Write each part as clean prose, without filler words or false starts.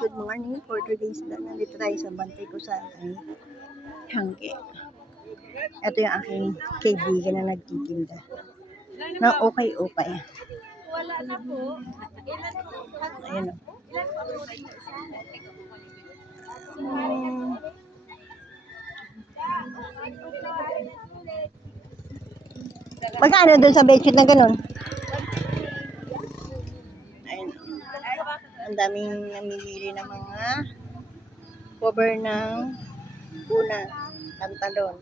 good morning. For today's vlog, nandito tayo sa bantay ko sa Hangge. Ito yung aking kaibigan na nagtitinda na okay. Wala na po. Ayan o. Magkano dun sa bedsheet na ganun? Ayun. Ang daming namimili ng mga cover ng una, pantalon.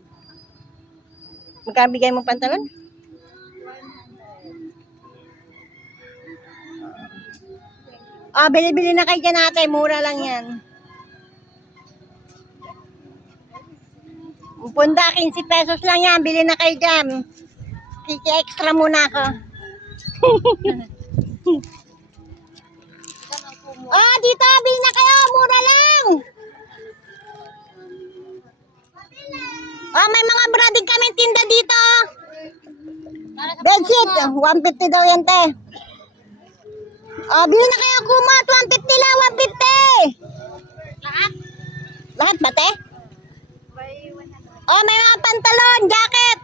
Magkano bigay mo pantalon? Bili-bili na kayo dyan ate. Mura lang yan. Punda, 15 pesos lang yan. Bili na kayo dyan. Kiki-extra muna ako. Dito, bili na kayo. Mura lang. May mga brading kami tinda dito. Bedsheet, 150 daw yan, te. Bili na kayo, kumot. 150 lang, 150. Lahat? Lahat ba, te? May mga pantalon, jacket.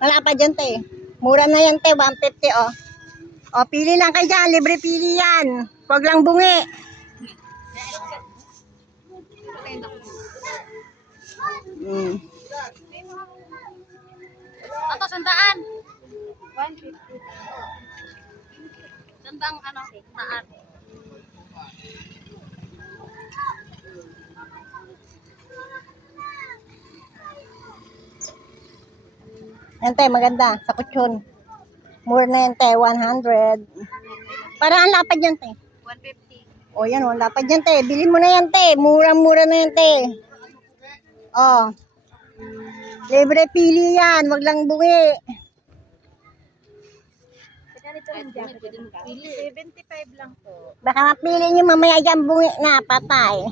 Wala pa dyan, te. Mura na yan, te. 150, pili lang kayo dyan. Libre pili yan. Huwag lang bungi. Ato, sandaan. 150. Sandang saan? Yan, te. Maganda. Sa kutsyon. Mura na yan, te. 100. Parang ang lapad yan, te. 150. Yan, ang lapad yan, te. Bilhin mo na yan, te. Murang-mura na yan, te. Libre pili yan. Wag lang bungi. Ganito yung jacket. 75 lang po. Baka mapili nyo mamaya dyan bungi na. Patay.